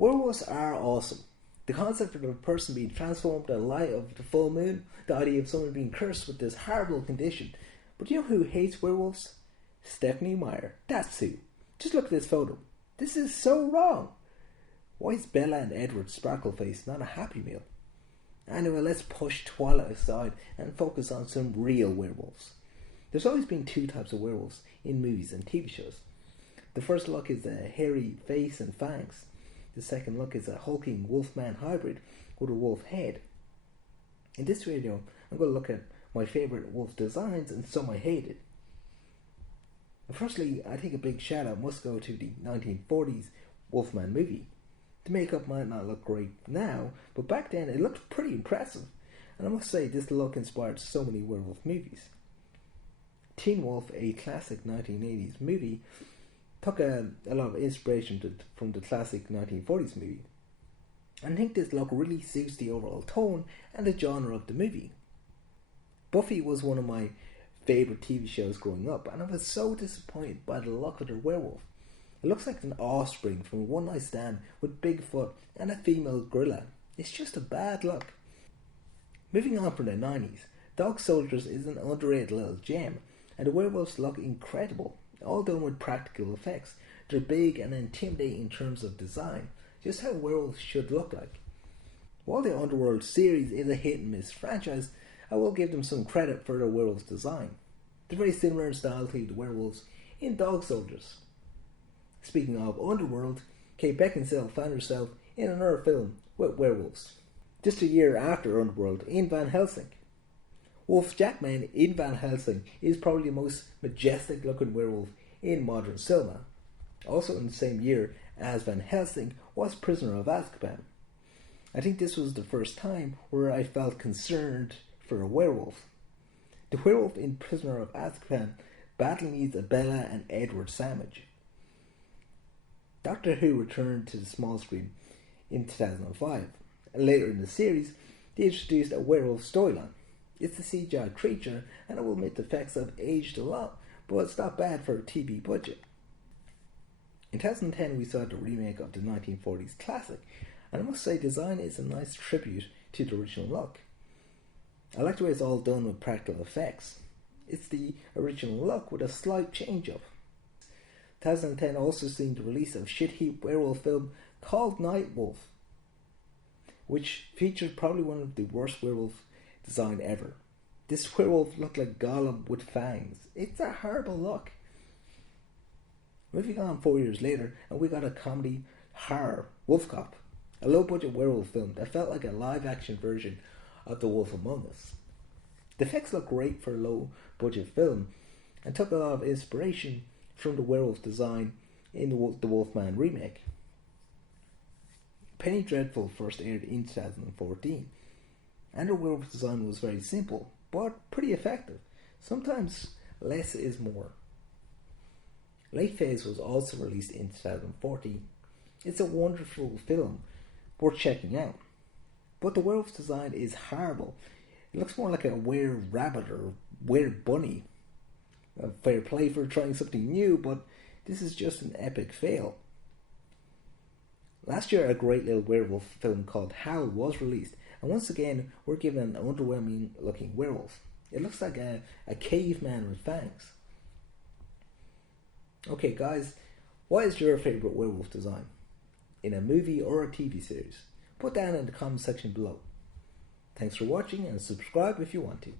Werewolves are awesome. The concept of a person being transformed in the light of the full moon, the idea of someone being cursed with this horrible condition. But you know who hates werewolves? Stephanie Meyer. That's who. Just look at this photo. This is so wrong. Why is Bella and Edward Sparkleface not a Happy Meal? Anyway, let's push Twilight aside and focus on some real werewolves. There's always been two types of werewolves in movies and TV shows. The first look is a hairy face and fangs. The second look is a hulking Wolfman hybrid with a wolf head. In this video, I'm going to look at my favourite wolf designs and some I hated. Firstly, I think a big shout out must go to the 1940s Wolfman movie. The makeup might not look great now, but back then it looked pretty impressive, and I must say this look inspired so many werewolf movies. Teen Wolf, a classic 1980s movie, took a lot of inspiration from the classic 1940s movie. And I think this look really suits the overall tone and the genre of the movie. Buffy was one of my favourite TV shows growing up, and I was so disappointed by the look of their werewolf. It looks like an offspring from a one-night stand with Bigfoot and a female gorilla. It's just a bad look. Moving on from the 90s, Dog Soldiers is an underrated little gem, and the werewolves look incredible, all done with practical effects. They're big and intimidating in terms of design, just how werewolves should look like. While the Underworld series is a hit and miss franchise, I will give them some credit for their werewolves design. They're very similar in style to the werewolves in Dog Soldiers. Speaking of Underworld, Kate Beckinsale found herself in another film with werewolves, just a year after Underworld in Van Helsing. Wolf Jackman in Van Helsing is probably the most majestic looking werewolf in modern cinema. Also in the same year as Van Helsing was Prisoner of Azkaban. I think this was the first time where I felt concerned for a werewolf. The werewolf in Prisoner of Azkaban badly needs a Bella and Edward sandwich. Doctor Who returned to the small screen in 2005, and later in the series they introduced a werewolf storyline. It's a CGI creature, and I will admit the effects have aged a lot, but it's not bad for a TV budget. In 2010 we saw the remake of the 1940s classic, and I must say design is a nice tribute to the original look. I like the way it's all done with practical effects. It's the original look with a slight change up. 2010 also seen the release of shit heap werewolf film called Night Wolf, which featured probably one of the worst werewolf design ever. This werewolf looked like Gollum with fangs. It's a horrible look. Moving on 4 years later, and we got a comedy horror, Wolf Cop, a low budget werewolf film that felt like a live action version of The Wolf Among Us. The effects look great for a low budget film and took a lot of inspiration from the werewolf design in the Wolfman remake. Penny Dreadful first aired in 2014, and the werewolf design was very simple but pretty effective. Sometimes less is more. Late Phase was also released in 2014. It's a wonderful film worth checking out, but the werewolf design is horrible. It looks more like a were-rabbit or were-bunny. Fair play for trying something new, but this is just an epic fail. Last year a great little werewolf film called Howl was released, and once again we're given an underwhelming looking werewolf. It looks like a caveman with fangs. Okay guys, what is your favourite werewolf design? In a movie or a TV series? Put down in the comment section below. Thanks for watching, and subscribe if you want to.